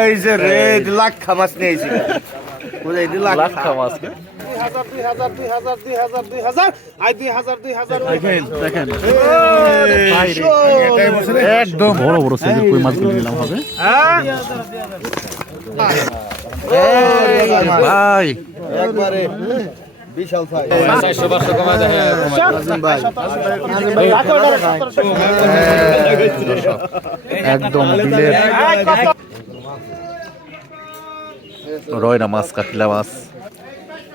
এই যে রে লাখ খামাস নিয়েছি বুঝে লাখ দেখেন একদম বড় বড় সাইজের কই মাছগুলো নিলাম হবে ভাই একবারে বিশাল সাইজ একদম বিলের রয়না মাছ কাতলা মাছ।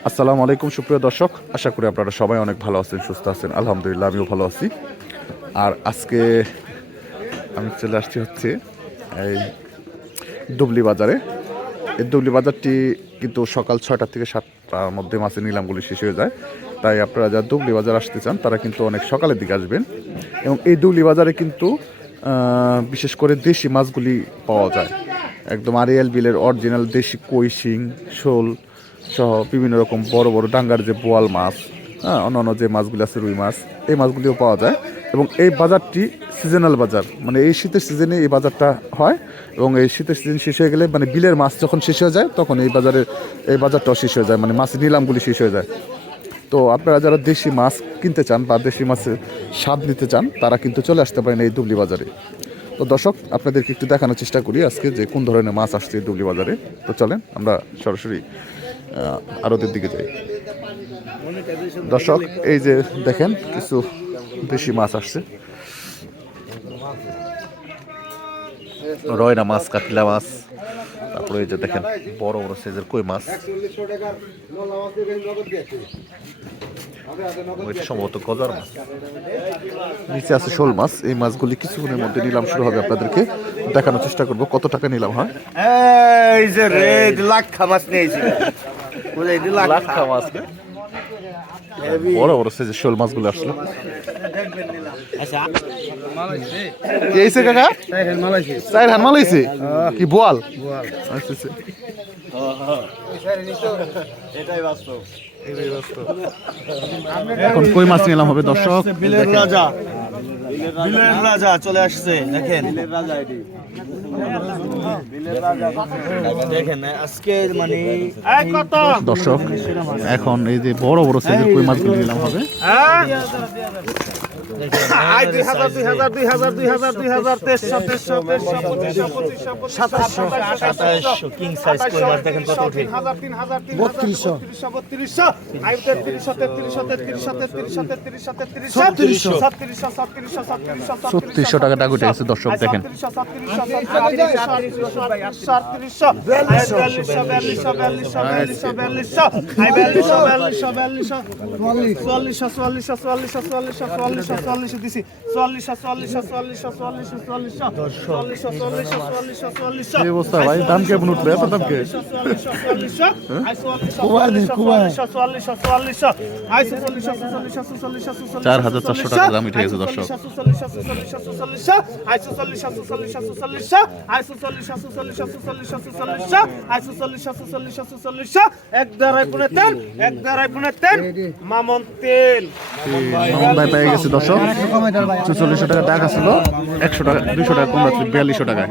আসসালামু আলাইকুম, সুপ্রিয় দর্শক। আশা করি আপনারা সবাই অনেক ভালো আছেন, সুস্থ আছেন। আলহামদুলিল্লাহ, আমিও ভালো আছি। আর আজকে আমি চলে আসছি হচ্ছে এই দুবলি বাজারে। এই দুবলি বাজারটি কিন্তু সকাল ছয়টা থেকে সাতটার মধ্যে মাছের নিলামগুলি শেষ হয়ে যায়। তাই আপনারা যারা দুবলি বাজার আসতে চান, তারা কিন্তু অনেক সকালের দিকে আসবেন। এবং এই দুবলি বাজারে কিন্তু বিশেষ করে দেশি মাছগুলি পাওয়া যায়। একদম আরিয়াল বিলের অরিজিনাল দেশি কই শিং, শোল সহ বিভিন্ন রকম বড় বড় ডাঙ্গার যে বোয়াল মাছ হ্যাঁ অন্যান্য যে মাছগুলি আছে, রুই মাছ, এই মাছগুলিও পাওয়া যায়। এবং এই বাজারটি সিজনাল বাজার মানে এই শীতের সিজনে এই বাজারটা হয় এবং এই শীতের সিজন শেষ হয়ে গেলে মানে বিলের মাছ যখন শেষ হয়ে যায়, তখন এই বাজারের, এই বাজারটাও শেষ হয়ে যায় মানে মাছের নিলামগুলি শেষ হয়ে যায়। তো আপনারা যারা দেশি মাছ কিনতে চান বা দেশি মাছের স্বাদ নিতে চান, তারা কিন্তু চলে আসতে পারেন এই দুবলি বাজারে। তো দর্শক, আপনাদেরকে একটু দেখানোর চেষ্টা করি আজকে যে কোন ধরনের মাছ আসছে ডুবলি বাজারে। তো চলেন, আমরা সরাসরি আরতের দিকে যাই। দর্শক, এই যে দেখেন, কিছু দেশি মাছ আসছে। রয়না মাছ, কাকিলা মাছ তারপরে এই যে দেখেন বড় বড় সাইজের কই মাছ? ওইটা সম্ভবত গজার মাছ। নিচে আছে শোল মাছ। এই মাছগুলি কিছুক্ষণের মধ্যে নিলাম শুরু হবে আপনাদেরকে। দেখানোর চেষ্টা করব কত টাকা নিলাম হয়? এই যে রে লাখ খামাস নিয়েছি। বুঝে এই লাখ মাছ বড় বড় সাইজের শোল মাছগুলো আসলো। কি হয়েছে কাকা? হান মালাইছে। কি বোয়াল? আচ্ছা, আচ্ছা। এখন কই মাছ নিলাম হবে দর্শক? বিলের রাজা। বিলের রাজা চলে আসছে দেখেন। দেখেন আজকে মানে দর্শক এখন এই যে বড় বড় সাইজের কই মাছগুলো নিলাম হবে? আই দুই হাজার দুই হাজার দুই হাজার দুই হাজার দুই হাজার তেইশশো তেইশশো তেইশশো পঁচিশশো পঁচিশশো সাতাশশো সাতাশশো কিং সাইজ কই মাছ দেখেন কত উঠে তিন হাজার তিন হাজার ছত্রিশশো ছত্রিশশো ছত্রিশশো ছত্রিশশো ছত্রিশশো টাকা টাকা উঠে গেছে দর্শক দেখেন এই অবস্থা ভাই? দাম কেমন উঠবে? এত দাম কে? চার হাজার চারশো টাকা দাম উঠে গেছে দর্শক। এক দাঁড়ায় পুনে তেল এক দাঁড়ায় পুনে তেল মামন তেল। মামুন ভাই পেয়ে গেছে দর্শক। চুচল্লিশশো টাকা টাকা ছিল একশো টাকা দুশো টাকা কম রাখছে বিয়াল্লিশশো টাকায়।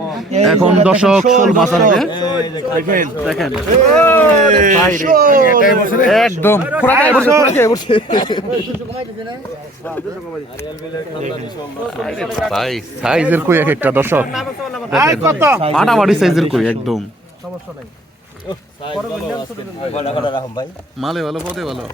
এখন দর্শক শোল মাছ আসবে দেখেন দেখেন। একদম। ভাই সাইজের কই এক একটা দর্শক? মাটামাটি সাইজের কই একদম। মালে ভালো, পদে ভালো।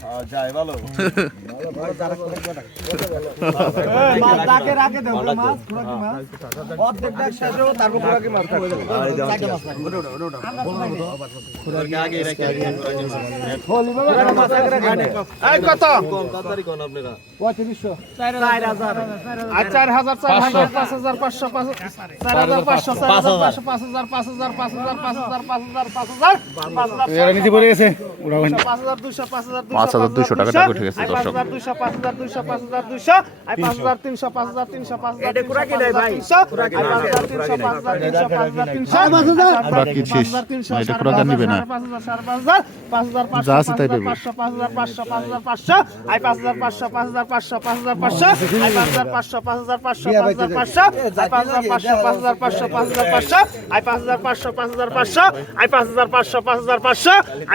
পাঁচ হাজার পাঁচশো পাঁচ হাজার পাঁচশো চার হাজার, পাঁচ হাজার পাঁচ হাজার পাঁচ হাজার পাঁচ হাজার পাঁচ হাজার পাঁচ হাজার। এরা নিচে পড়ে গেছে ওরা পাঁচ হাজার দুইশো পাঁচ হাজার 5,200 টাকা টাকা উঠে গেছে, পাঁচ দর্শক। হাজার দুইশো পাঁচ হাজার দুইশো পাঁচ হাজার দুইশো আই পাঁচ হাজার তিনশো পাঁচ হাজার তিনশো পাঁচ হাজার তিনশো পাঁচ হাজার তিনশো আই পাঁচ হাজার তিনশো পাঁচ হাজার তিনশো পাঁচ হাজার তিনশো খুরাক কি? না, এটা আর নিবে না। পাঁচ হাজার সাড়ে পাঁচ হাজার পাঁচ হাজার পাঁচশো যা আছে তাই পাবে। পাঁচ হাজার পাঁচশো পাঁচ হাজার পাঁচশো আই পাঁচ হাজার পাঁচশো পাঁচ হাজার পাঁচশো পাঁচ হাজার পাঁচশো আই পাঁচ হাজার পাঁচশো পাঁচ হাজার পাঁচশো পাঁচ হাজার পাঁচশো আই পাঁচ হাজার পাঁচশো পাঁচ হাজার পাঁচশো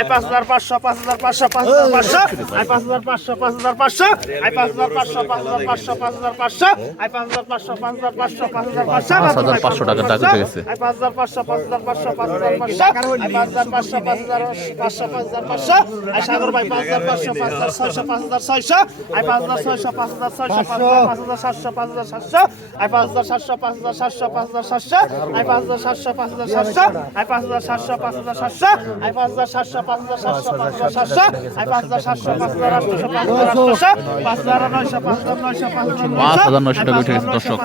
পাঁচ হাজার পাঁচশো আই পাঁচ হাজার পাঁচশো পাঁচ হাজার পাঁচশো আই পাঁচ হাজার পাঁচশো পাঁচ হাজার পাঁচশো আই পাঁচ হাজার পাঁচশো পাঁচ হাজার পাঁচশো পাঁচ হাজার পাঁচশো আই পাঁচ হাজার পাঁচশো পাঁচ হাজার পাঁচশো আই পাঁচ হাজার পাঁচশো পাঁচ হাজার পাঁচশো পাঁচ হাজার পাঁচশো আই পাঁচ হাজার পাঁচশো পাঁচ হাজার পাঁচশো পাঁচ হাজার পাঁচশো 5,500 টাকার টাকা উঠে গেছে। আই পাঁচ হাজার পাঁচশো পাঁচ হাজার পাঁচশো পাঁচ হাজার পাঁচশো আই পাঁচ হাজার পাঁচশো পাঁচ হাজার পাঁচশো পাঁচ হাজার পাঁচশো আই সাগর ভাই পাঁচ হাজার পাঁচশো পাঁচ হাজার ছয়শো পাঁচ হাজার ছয়শো আই পাঁচ হাজার ছয়শো পাঁচ হাজার ছয়শো পাঁচ হাজার সাতশো পাঁচ হাজার সাতশো আই পাঁচ হাজার সাতশো পাঁচ হাজার সাতশো পাঁচ হাজার সাতশো আই পাঁচ হাজার সাতশো পাঁচ হাজার সাতশো আই পাঁচ হাজার সাতশো পাঁচ হাজার সাতশো আই পাঁচ হাজার সাতশো পাঁচ হাজার সাতশো পাঁচ হাজার সাতশো আই পাঁচ হাজার সাতশো পাঁচ হাজার আটশো পাঁচ হাজার আটশো পাঁচ হাজার নয়শো পাঁচ হাজার নয়শো পাঁচ হাজার টাকা উঠে গেছে, দর্শক।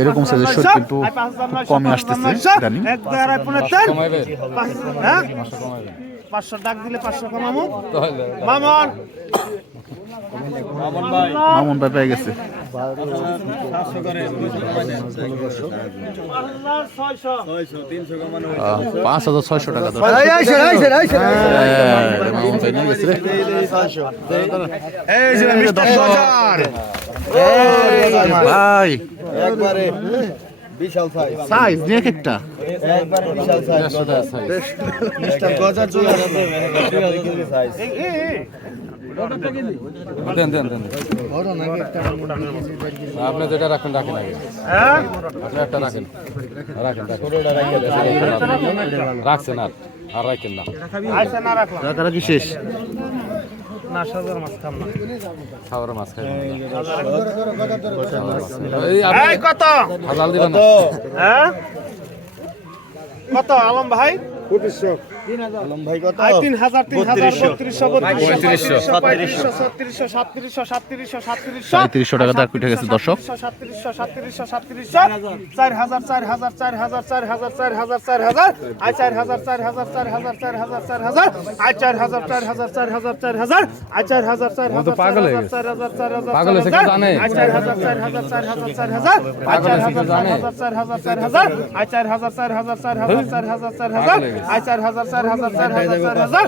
এরকম সাইজের কিন্তু খুব কমই আসতেছে হ্যাঁ পাঁচশো ডাক দিলে পাঁচশো কমামু মামন মামুন ভাই পেয়ে গেছে পাঁচ হাজার ছয়শো টাকা হ্যাঁ, ভাই একবারে বিশাল সাইজ সাইজ এক একটা একবারে বিশাল সাইজ গজার চলে সাইজ এই, এই, এই। দেন দেন দেন আপনি যেটা রাখেন রাখেন আগে। হ্যাঁ আপনি একটা রাখেন। রাখেন রাখেন। রাখছেন আর আর রাখেন না। কি শেষ? না সাজার মাছ খাম না। খাওয়ার মাছ খাই এই কত? হালাল দিবেন হ্যাঁ? কত আলম ভাই? আলম ভাই কত তিন হাজার তিন হাজার বত্রিশশো পঁয়ত্রিশশো, পঁয়ত্রিশশো ছত্রিশশো সাতত্রিশশো সাতত্রিশশো সাতত্রিশশো সাঁত্রিশশো টাকা দাগ উঠে গেছে দর্শক সাতত্রিশশো সাতত্রিশশো সাতত্রিশশো চার হাজার চার হাজার চার হাজার চার হাজার চার হাজার চার হাজার আই চার হাজার চার হাজার চার হাজার চার হাজার চার হাজার আই চার হাজার চার হাজার চার হাজার চার হাজার আই চার হাজার চার হাজার পাগল হয়ে গেছে। চার হাজার চার হাজার পাগল হয়েছে, কেউ জানে? আই চার হাজার চার হাজার চার হাজার চার হাজার আই চার হাজার চার হাজার চার হাজার চার হাজার আই চার হাজার চার হাজার চার হাজার চার হাজার চার হাজার আই চার হাজার চার হাজার চার হাজার চার হাজার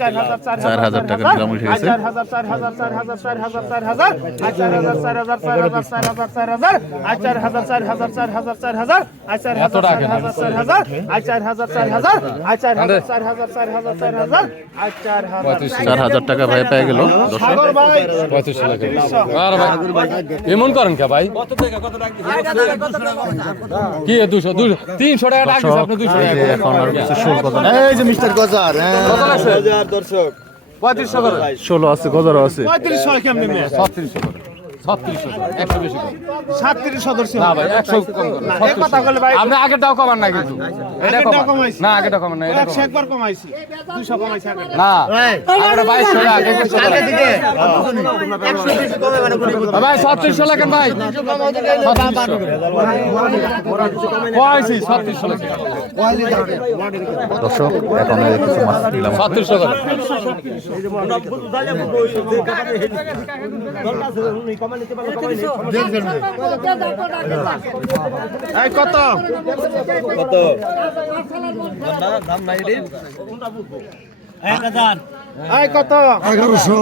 চার হাজার চার চার হাজার টাকা নিলাম উঠে গেছে। চার হাজার চার হাজার চার হাজার চার হাজার চার হাজার আই চার হাজার চার হাজার চার হাজার চার হাজার চার চার হাজার চার হাজার চার হাজার চার চার হাজার চার হাজার আই চার চার হাজার চার হাজার চার হাজার চার চার হাজার আই চার হাজার টাকা ভাই পেয়ে গেল আর ভাই এমন করেন কে ভাই কি দুশো দুশো তিনশো টাকা টাকা এখন আর কিছু না এই যে মিস্টার গজার হ্যাঁ। গজার দর্শক। পঁয়ত্রিশশো ষোলো আছে গজারও আছে। পঁয়ত্রিশশো কেমনি ছত্রিশশো ছত্রিশশো একশো বেশি সাতত্রিশ সদস্য না ভাই একশো কম করে এই কথা বলে ভাই আপনি আগেরটাও কমান না কিন্তু এটা আগেরটাও কমান না আগেরটা কমান না এটা একবার কমাইছি দুশো কমাইছি না আগেরটা বাইশশো টাকা একশো ভাই ছত্রিশশো লাগেন ভাই কয়েছি ছত্রিশশো লাগেন দর্শক এখন কিছু মাছ নিলাম ছত্রিশশো করে এই কত? কত? এই কত? এগারোশো।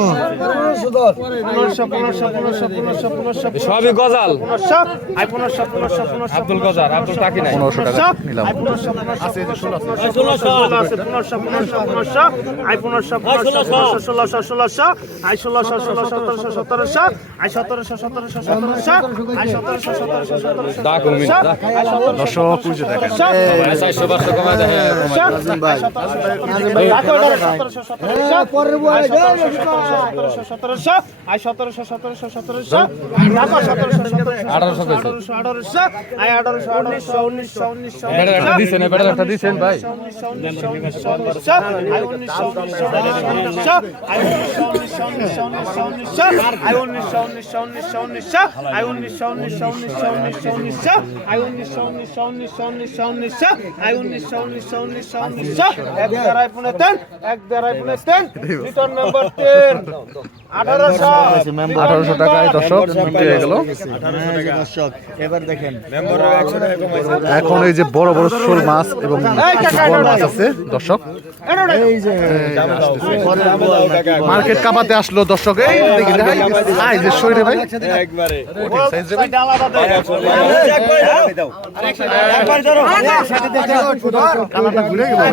পনেরোশো পনেরোশো পনেরোশো পনেরোশো পনেরোশো সবই গজাল। পনেরোশো আই পনেরোশো পনেরোশো পনেরোশো আব্দুল গজার আব্দুল টাকি নাই। পনেরোশো টাকা নিলাম। আই পনেরোশো পনেরোশো। আছে পনেরোশো পনেরোশো আই পনেরোশো। পনেরোশো পনেরোশো ষোলোশো ষোলোশো। আই ষোলোশো ষোলো সতেরোশো সতেরোশো। আই সতেরোশো সতেরোশো সতেরোশো। আই সতেরোশো সতেরোশো সতেরোশো। দর্শক বুঝে দেখেন। চারশো পাঁচশো কমায় দেখেন সতেরোশো সতেরোশো সতেরোশো সতেরোশো আই সতেরোশো সতেরোশো সতেরোশো তারপর সতেরোশো সতেরোশো আঠারোশো কইছে। আঠারোশো আঠারোশো আই আঠারোশো আঠারোশো উনিশশো উনিশশো ব্যাটার একটা দিছেন এই ব্যাটার একটা দিছেন ভাই উনিশশো উনিশশো উনিশশো উনিশশো আই উনিশশো উনিশশো উনিশশো আই উনিশশো উনিশশো উনিশশো উনিশশো আই উনিশশো উনিশশো উনিশশো উনিশশো আই উনিশশো উনিশশো উনিশশো উনিশশো উনিশশো আই উনিশশো উনিশশো উনিশশো উনিশশো উনিশশো আই উনিশশো উনিশশো উনিশশো উনিশশো এক দেড়াই পুনে তেন এক দেড়াই পুনে তেন রিটার্ন টাকায় দর্শক বিক্রি হয়ে গেল। এবার দেখেন। এখন এই যে বড় বড় শোল মাছ এবং বড় মাছ আছে দর্শক। মার্কেট কাপাতে আসলো দর্শক। এই দেখি দেখাই। যে শরীরে ভাই। আলাদা কালারটা ঘুরে গেল ভাই।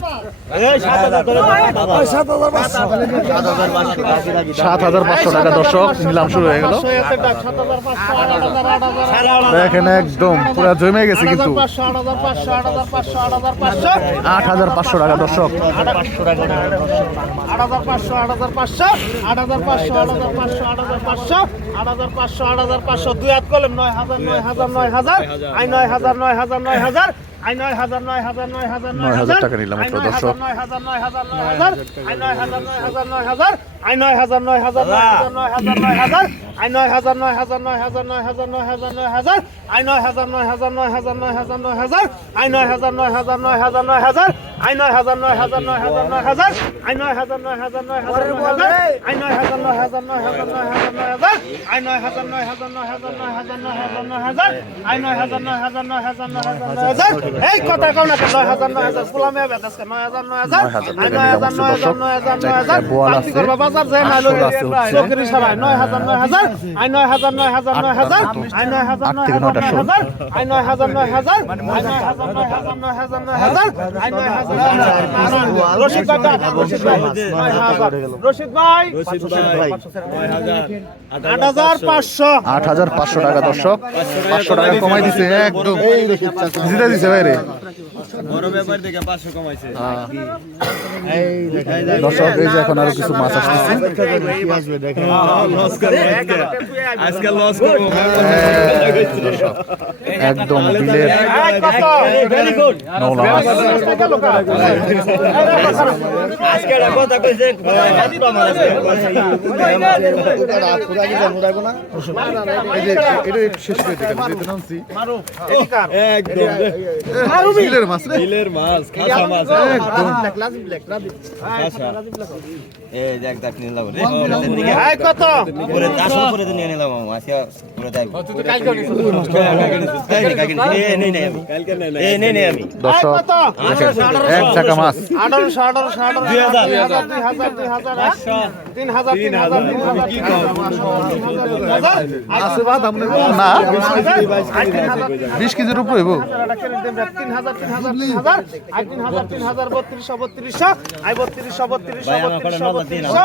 সাত হাজার পাঁচশো টাকা দর্শক নিলাম শুরু হয়ে গেল দেখেন একদম পুরো জমে গেছে কিন্তু আট হাজার পাঁচশো টাকা দর্শক আট হাজার পাঁচশো আট হাজার পাঁচশো আট হাজার পাঁচশো আট হাজার পাঁচশো আট হাজার পাঁচশো আট হাজার পাঁচশো আট হাজার পাঁচশো দুই হাত করলাম নয় হাজার নয় হাজার নয় হাজার আই নয় হাজার নয় হাজার নয় হাজার নয় হাজার নয় হাজার নয় হাজার নয় হাজার টাকা নিলাম মাত্র দর্শক। নয় হাজার নয় হাজার নয় হাজার নয় হাজার নয় হাজার নয় হাজার নয় হাজার নয় হাজার নয় হাজার নয় হাজার আই নয় হাজার নয় হাজার নয় হাজার নয় হাজার নয় হাজার নয় হাজার আই নয় হাজার নয় হাজার নয় হাজার নয় হাজার নয় হাজার আই নয় হাজার নয় হাজার নয় হাজার নয় হাজার আই নয় হাজার নয় হাজার নয় হাজার নয় হাজার আই নয় হাজার নয় হাজার নয় হাজার নয় হাজার আই নয় হাজার নয় হাজার নয় হাজার নয় হাজার নয় হাজার আই নয় হাজার নয় হাজার নয় হাজার নয় হাজার নয় হাজার নয় হাজার আই নয় হাজার নয় হাজার নয় হাজার নয় হাজার নয় হাজার এই কথা কও না নয় হাজার নয় হাজার ফুলামে বেদাসকে নয় হাজার নয় হাজার আই নয় হাজার নয় হাজার নয় হাজার নয় হাজার বাজার যায় না। চৌকরি নয় হাজার নয় হাজার আই নয় হাজার নয় হাজার নয় হাজার আই নয় হাজার আট নয় হাজার নয় হাজার আই নয় হাজার নয় হাজার আই নয় হাজার নয় হাজার নয় হাজার নয় হাজার আই নয় হাজার নয় হাজার রশিদ ভাই রশিদ ভাই নয় হাজার রশিদ ভাই আট হাজার পাঁচশো আট হাজার পাঁচশো টাকা দর্শক পাঁচশো টাকা কমাই দিছে একদম জিতে দিছে ভাই রে দর্শক এই যে এখন আরও কিছু মাছ আসতেছে দর্শক, একদম বিলের নৌলা মাছ এই যে এটা শেষ করে দিতে গেল যেতে নামছি বিলের মাছ রে একদম এই দেখ দেখ নিলাম রে এই কত পুরো আসল পুরো নিয়ে নিলাম আজকে পুরো দেখ এই নেই নেই আমি এই নেই নেই আমি দর্শক কত দেখেন এক টাকা মাছ আঠারোশো আঠারোশো আঠারোশো দুই হাজার দুই হাজার দুই হাজার দুই হাজার তিন হাজার তিন হাজার তিন হাজার তিন হাজার আছে বা দাম না বিশ কেজির উপরে হইব তিন হাজার তিন হাজার তিন হাজার আই তিন হাজার তিন হাজার বত্রিশশো বত্রিশশো আই বত্রিশশো বত্রিশশো বত্রিশশো বত্রিশশো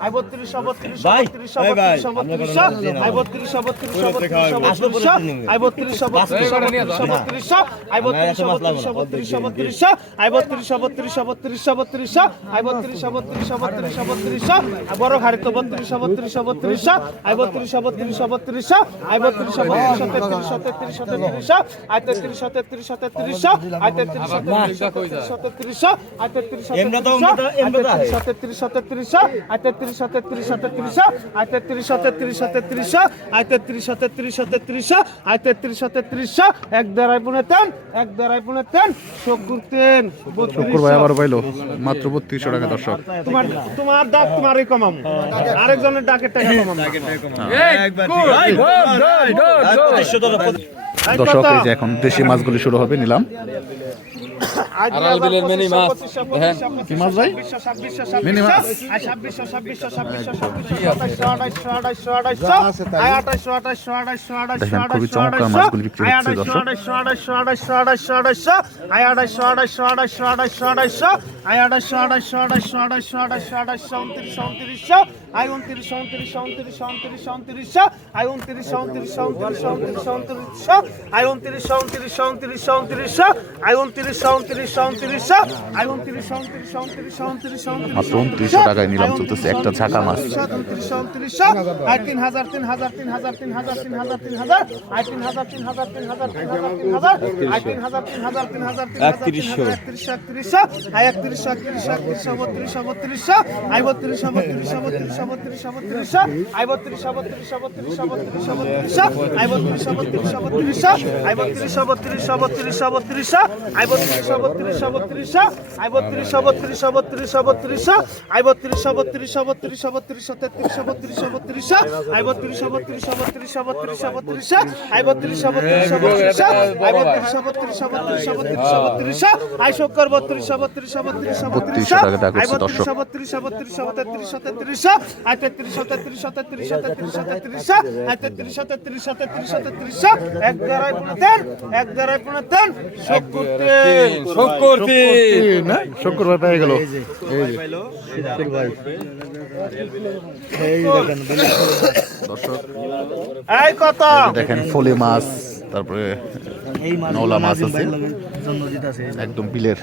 আই বত্রিশশো বত্রিশশো বত্রিশশো বত্রিশশো বত্রিশশো আই বত্রিশশো বত্রিশশো বত্রিশশো বত্রিশশো আই বত্রিশশো বত্রিশশো বত্রিশশো বত্রিশশো আই বত্রিশশো বত্রিশশো বত্রিশশো বত্রিশশো আই বত্রিশশো বত্রিশশো বত্রিশশো বত্রিশশো আই বত্রিশশো বত্রিশশো বত্রিশশো বত্রিশশো বড় ঘাড়ি তো বত্রিশশো বত্রিশশো বত্রিশশো আই বত্রিশশো বত্রিশশো বত্রিশশো আই বত্রিশশো বত্রিশশো তেত্রিশশো তেত্রিশশো তেত্রিশশো আই তেত্রিশশো তেত্রিশশো তেত্রিশশো আই তেত্রিশশো তেত্রিশশো তেত্রিশশো আই তেত্রিশশো এমনি তো- এমনি তো- এমনি তো আছে। তেত্রিশশো তেত্রিশশো আই তেত্রিশশো তেত্রিশশো তেত্রিশশো আই তেত্রিশশো তেত্রিশশো তেত্রিশশো আই তেত্রিশশো তেত্রিশশো তেত্রিশশো আই তেত্রিশশো তেত্রিশশো এক দেড়াই পুনে তেন এক দেড়াই পুনে তেন শুকুর তেন শুক্র ভাই আবার পাইলো। মাত্র বত্রিশশো টাকা দর্শক। তোমার তোমার ডাক তোমারই কমাম। আরেকজনের ডাকের টাকা কমাম। দর্শক এই যে এখন দেশি মাছগুলি শুরু হবে নিলাম আড়াল বিলের মিনি মাছ দেখেন কি মাছ ভাই মিনি মাছ 2600 2600 2600 2600 2600 2600 আই উনত্রিশ উনত্রিশ উনত্রিশ উনত্রিশ উনত্রিশ আই উনত্রিশ উনত্রিশ উনত্রিশ উনত্রিশ উনত্রিশ আই উনত্রিশ উনত্রিশ উনত্রিশ উনত্রিশ আই উনত্রিশ উনত্রিশ উনত্রিশ আই উনত্রিশ উনত্রিশ উনত্রিশ উনত্রিশ মাত্র উনত্রিশশো টাকায় নিলাম চলতেছে একটা ঝাঁকা মাছ উনত্রিশ উনত্রিশ আর তিন হাজার তিন হাজার তিন হাজার তিন হাজার তিন হাজার তিন হাজার আর তিন হাজার তিন হাজার তিন হাজার তিন হাজার তিন হাজার আর তিন হাজার তিন হাজার তিন হাজার তিন হাজার একত্রিশশো একত্রিশশো একত্রিশশো একত্রিশশো একত্রিশশো বত্রিশশো বত্রিশশো আই বত্রিশশো বত্রিশশো বত্রিশশো বত্রিশশো, বত্রিশশো, আই বত্রিশশো, বত্রিশশো, বত্রিশশো, বত্রিশশো, বত্রিশশো, আই বত্রিশশো, বত্রিশশো, বত্রিশশো, আই বত্রিশশো, বত্রিশশো, বত্রিশশো, বত্রিশশো, আই বত্রিশশো, বত্রিশশো, বত্রিশশো, আই বত্রিশশো, বত্রিশশো, বত্রিশশো, বত্রিশশো, আই বত্রিশশো, বত্রিশশো, বত্রিশশো, বত্রিশশো, তেত্রিশশো, বত্রিশশো, বত্রিশশো, আই বত্রিশশো, বত্রিশশো, বত্রিশশো, বত্রিশশো, বত্রিশশো, আই বত্রিশশো, বত্রিশশো, বত্রিশশো, আই বত্রিশশো, বত্রিশশো, বত্রিশশো, বত্রিশশো, বত্রিশশো, আই শঙ্কর বত্রিশশো, বত্রিশশো, বত্রিশশো, বত্রিশশো, আই। বত্রিশশো, বত্রিশশো, বত্রিশশো, তেত্রিশশো, তেত্রিশশো, আই তেত্রিশশো, তেত্রিশশো, তেত্রিশশো, তেত্রিশশো, তেত্রিশশো, আই তেত্রিশশো, তেত্রিশশো, তেত্রিশশো, তেত্রিশশো, এক তেন। না ভাই পেয়ে গেল দর্শক এই কত দেখেন ফলি মাছ তারপরে নওলা মাছ আছে একদম বিলের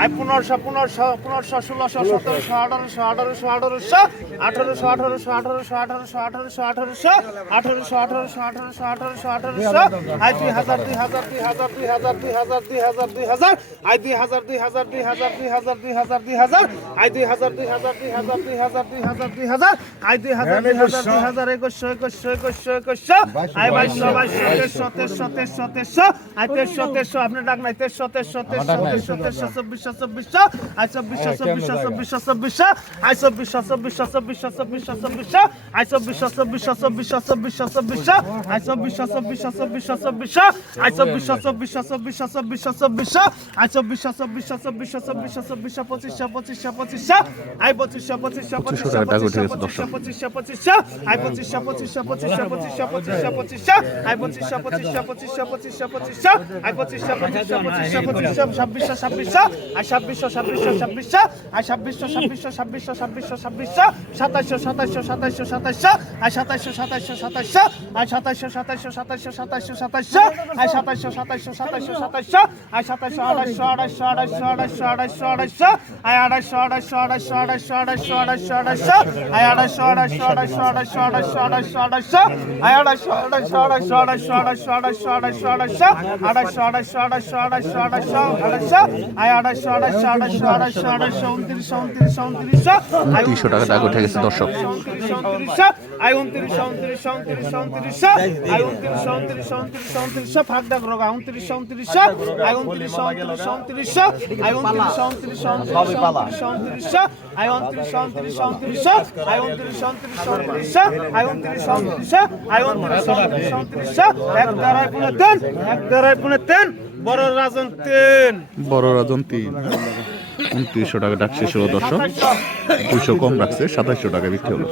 আই পনেরোশো পনেরোশো পনেরোশো ষোলোশো সতেরোশো আঠারোশো আঠারোশো আঠারোশো আঠারোশো আঠারোশো আঠারোশো আঠারোশো আঠারোশো আঠারোশো আঠারোশো আঠারোশো আঠারোশো আঠারোশো আঠারোশো আই দুই হাজার দুই হাজার দুই হাজার দুই হাজার দুই হাজার দুই হাজার দুই হাজার আই দুই হাজার দুই হাজার দুই হাজার দুই হাজার দুই হাজার দুই হাজার আই দুই হাজার দুই হাজার দুই হাজার দুই হাজার দুই হাজার দুই হাজার আই দুই হাজার দুই হাজার দুই হাজার একুশশো একুশশো একুশশো একুশশো আই বাইশশো বাইশশো তেরশো তেরশো তেরশো তেরশো আই তেরশো তেরশো আপনি ডাক নাই তেরশো তেরশো তেরশো তেরশো তেরশো চব্বিশশো চব্বিশশো আই চব্বিশশো চব্বিশশো চব্বিশশো চব্বিশশো আই চব্বিশশো চব্বিশশো চব্বিশশো চব্বিশশো চব্বিশশো আই চব্বিশশো চব্বিশশো চব্বিশশো চব্বিশশো চব্বিশশো আই চব্বিশশো চব্বিশশো চব্বিশশো চব্বিশশো আই চব্বিশশো চব্বিশশো চব্বিশশো চব্বিশশো চব্বিশশো আই চব্বিশশো চব্বিশশো চব্বিশশো চব্বিশশো চব্বিশশো পঁচিশশো পঁচিশশো পঁচিশশো আই পঁচিশশো পঁচিশশো পঁচিশশো টাকা টাকা পঁচিশশো পঁচিশশো পঁচিশশো আই পঁচিশশো পঁচিশশো পঁচিশশো পঁচিশশো পঁচিশশো পঁচিশশো আই পঁচিশশো পঁচিশশো পঁচিশশো পঁচিশশো পঁচিশশো আই পঁচিশশো পঁচিশশো পঁচিশশো পঁচিশশো ছাব্বিশশো ছাব্বিশশো আই ছাব্বিশশো ছাব্বিশশো ছাব্বিশশো আই ছাব্বিশশো ছাব্বিশশো ছাব্বিশশো ছাব্বিশশো ছাব্বিশশো সাতাশশো সাতাশশো সাতাশশো সাতাশশো আই সাতাশশো সাতাশশো সাতাশশো আই সাতাশশো সাতাশশো সাতাশশো সাতাশশো সাতাশশো আই সাতাশশো সাতাশশো সাতাশশো সাতাশশো আই সাতাশশো আড়াইশো আড়াইশো আড়াইশো আড়াইশো আড়াইশো আড়াইশো আই আড়াইশো আড়াইশো আড়াইশো আড়াইশো আড়াইশো আড়াইশো আড়াইশো আই আড়াইশো আড়াইশো আড়াইশো আড়াইশো আড়াইশো আড়াইশো আড়াইশো আই আড়াইশো আড়াইশো আড়াইশো আড়াইশো আড়াইশো আড়াইশো আড়াইশো আড়াইশো আড়াইশো আড়াইশো আড়াইশো আড়াইশো আড়াইশো আড়াইশো আই আড়াইশো আড়াইশো আড়াইশো আড়াইশো আড়াইশো উনত্রিশশো উনত্রিশশো উনত্রিশশো 300 টাকা টাকা উঠে গেছে দর্শক আই উনত্রিশশো উনত্রিশশো উনত্রিশশো উনত্রিশশো আই উনত্রিশশো উনত্রিশশো উনত্রিশশো উনত্রিশশো ফাঁক ডাক রোগা উনত্রিশশো উনত্রিশশো আই উনত্রিশশো উনত্রিশশো উনত্রিশশো আই উনত্রিশশো উনত্রিশশো উনত্রিশশো উনত্রিশশো আই উনত্রিশশো উনত্রিশশো উনত্রিশশো আই উনত্রিশশো উনত্রিশশো উনত্রিশশো আই উনত্রিশশো উনত্রিশশো আই উনত্রিশশো বড় রাজন তিন। বড় রাজন তিন। উনত্রিশশো টাকা ডাক শেষ হলো দর্শক দুইশো কম রাখছে সাতাশশো টাকা বিক্রি হলো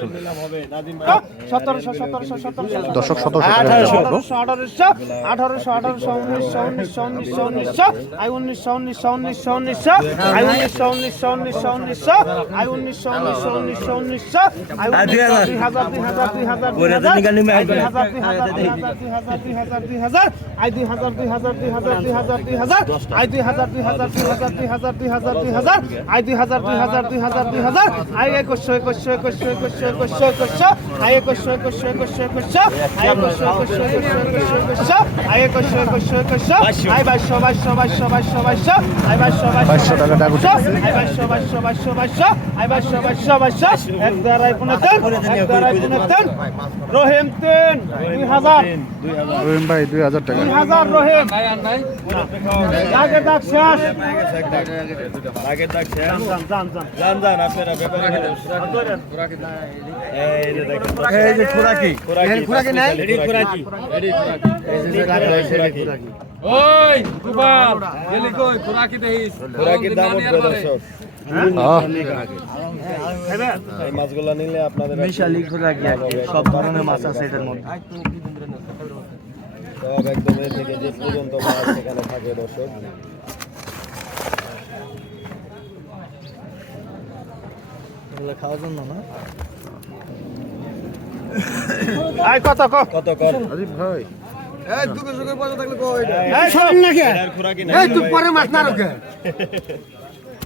দর্শক সতেরোশো টাকা। আঠারোশো আঠারোশো আঠারোশো উনিশশো উনিশশো উনিশশো উনিশশো আই উনিশশো উনিশশো উনিশশো উনিশশো আই উনিশশো উনিশশো উনিশশো উনিশশো আই উনিশশো উনিশশো উনিশশো উনিশশো আই হাজার দুই হাজার দুই হাজার দুই হাজার দুই হাজার দুই হাজার দুই হাজার দুই হাজার দুই হাজার আই দুই হাজার দুই হাজার দুই হাজার দুই হাজার দুই হাজার আই দুই হাজার দুই হাজার দুই হাজার দুই হাজার দুই হাজার দুই হাজার হাজার আই দুই হাজার দুই হাজার দুই হাজার দুই হাজার আই একশো একশো একশো একশো একশো একশো আই একশো একশো একশো একশো আই একশো একশো একশো একশো আই একশো একশো একশো আই বাইশো বাইশো বাইশো বাইশো বাইশো আই বাইশো বাইশো বাইশো আই বাইশো বাইশো বাইশো বাইশো আই বাইশো বাইশো বাইশো এক দ্বার আই পুনতেন এক দ্বার আই পুনতেন রহিম তিন দুই হাজার রহিম ভাই দুই হাজার টাকা দুই হাজার রহিম আগে দাগ শেষ আগের ডাকছে যান যান যান যান যান যান আপনারা ব্যাপারে আর ধরেন। এই যে দেখেন এই যে খোরাকি খোরাকি খোরাকি নাই এডি খোরাকি এই যে খোরাকি ওই কুবাল গেলি কই খোরাকি দেখিস খোরাকির দাম উঠবে দর্শক আহ, খাইবেন? এই মাছগুলো নিলে আপনাদের মিশালি খোরাকি সব ধরনের মাছ আছে এটার মধ্যে সব একদম থেকে যে পর্যন্ত মাছ এখানে থাকে দর্শক এগুলো খাওয়ার জন্য না। আয় কত কত কর। আরে ভাই। এই দুটো সুখের পয়সা থাকলে কয় এই শুন। না কে এই তুই পরে মাছ না রকে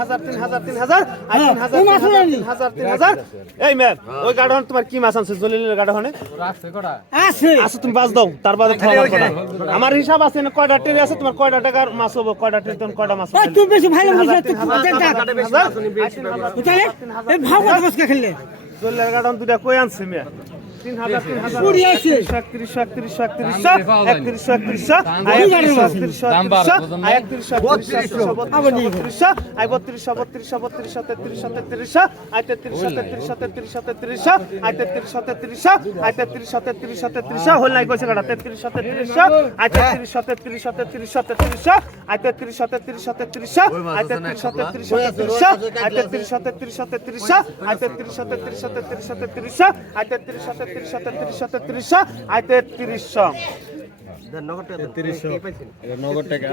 হাজার তিন হাজার তিন হাজার হাজার তিন হাজার হাজার এই ম্যাম ওই গাড়ন তোমার কি মাছ জলিলের গাড়নে আচ্ছা তুমি দাও তার বাদে আমার হিসাব আছে না কয়টা ট্রেন আছে? তোমার কয়টা টাকার মাছ হব কয়টা ট্রেন তোমার কয়টা মাছ তুই বেশি ভালো বসকে খেললে জলিলের গাড়ন দুটা কই আনছে মিয়া কুড়ি আছে। একত্রিশশো একত্রিশশো একত্রিশশো দাম দিয়ে পাওয়া যায় না। একত্রিশশো একত্রিশশো দাম আই দিয়ে একত্রিশশো পাওয়া যায় না। একত্রিশশো দাম বাড়ে, একত্রিশশো বুঝলেন আই না? একত্রিশশো একত্রিশশো বত্রিশশো আই বত্রিশশো বত্রিশশো বত্রিশশো তেত্রিশশো তেত্রিশশো আই তেত্রিশশো তেত্রিশশো তেত্রিশশো তেত্রিশশো আই তেত্রিশশো তেত্রিশশো আই তেত্রিশশো তেত্রিশশো তেত্রিশশো হল নাই কইছে কাটা তেত্রিশশো তেত্রিশশো আই তেত্রিশশো তেত্রিশশো তেত্রিশশো তেত্রিশশো আই তেত্রিশশো তেত্রিশশো তেত্রিশশো আই তেত্রিশশো তেত্রিশশো তেত্রিশশো আই তেত্রিশশো তেত্রিশশো তেত্রিশশো আই তেত্রিশশো তেত্রিশশো তেত্রিশশো তেত্রিশশো আই তেত্রিশশো তেত্রিশশো তেত্রিশশো তেত্রিশশো আই তেত্রিশশো নগদ টাকা হ্যাঁ তেত্রিশশো তেত্রিশশো তেত্রিশশো আয় তেত্রিশশো নগদ টাকা।